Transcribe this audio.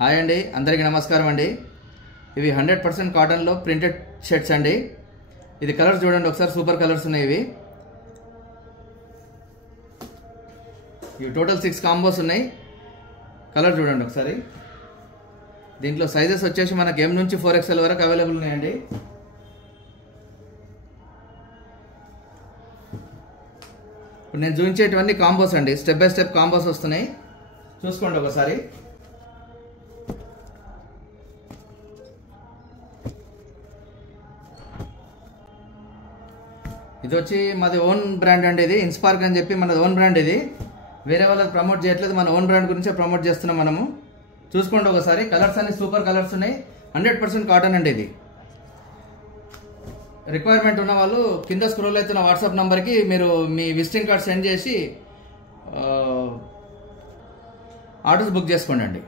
Hi అండి, అందరికీ నమస్కారం అండి. ఇవి 100% కాటన్లో ప్రింటెడ్ షర్ట్స్ అండి. ఇది కలర్స్ చూడండి ఒకసారి, సూపర్ కలర్స్ ఉన్నాయి. ఇవి టోటల్ 6 కాంబోస్ ఉన్నాయి. కలర్ చూడండి ఒకసారి. దీంట్లో సైజెస్ వచ్చేసి మనకి M నుంచి 4XL వరకు అవైలబుల్ ఉన్నాయండి. ఇప్పుడు నేను చూపించేటివన్నీ కాంబోస్ అండి, స్టెప్ బై స్టెప్ కాంబోస్ వస్తున్నాయి, చూసుకోండి ఒకసారి. ఇది వచ్చి మాది ఓన్ బ్రాండ్ అండి. ఇది ఇన్స్పార్క్ అని చెప్పి మనది ఓన్ బ్రాండ్. ఇది వేరే వాళ్ళకి ప్రమోట్ చేయట్లేదు, మన ఓన్ బ్రాండ్ గురించే ప్రమోట్ చేస్తున్నాం మనము. చూసుకోండి ఒకసారి. కలర్స్ అన్ని సూపర్ కలర్స్ ఉన్నాయి. 100% కాటన్ అండి. ఇది రిక్వైర్మెంట్ ఉన్న వాళ్ళు కింద స్క్రోల్ అవుతున్న వాట్సాప్ నెంబర్కి మీరు మీ విజిటింగ్ కార్డ్ సెండ్ చేసి ఆర్డర్స్ బుక్ చేసుకోండి అండి.